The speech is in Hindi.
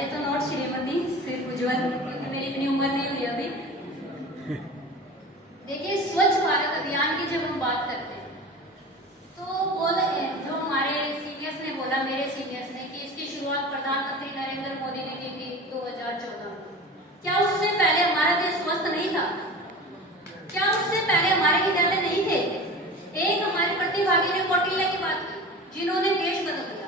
पहले तो नॉट श्रीमती, सिर्फ उज्जवल, क्योंकि मेरी इतनी उम्र नहीं हुई अभी। देखिए, स्वच्छ भारत अभियान की जब हम बात करते हैं तो बोले जो हमारे सीनियर्स ने बोला, मेरे सीनियर्स ने, कि इसकी शुरुआत प्रधानमंत्री नरेंद्र मोदी ने की थी 2014। क्या उससे पहले हमारा देश स्वस्थ नहीं था? क्या उससे पहले हमारे विद्यालय नहीं थे? एक हमारे प्रतिभागी ने कौटिल्य की बात की, जिन्होंने देश बदल दिया।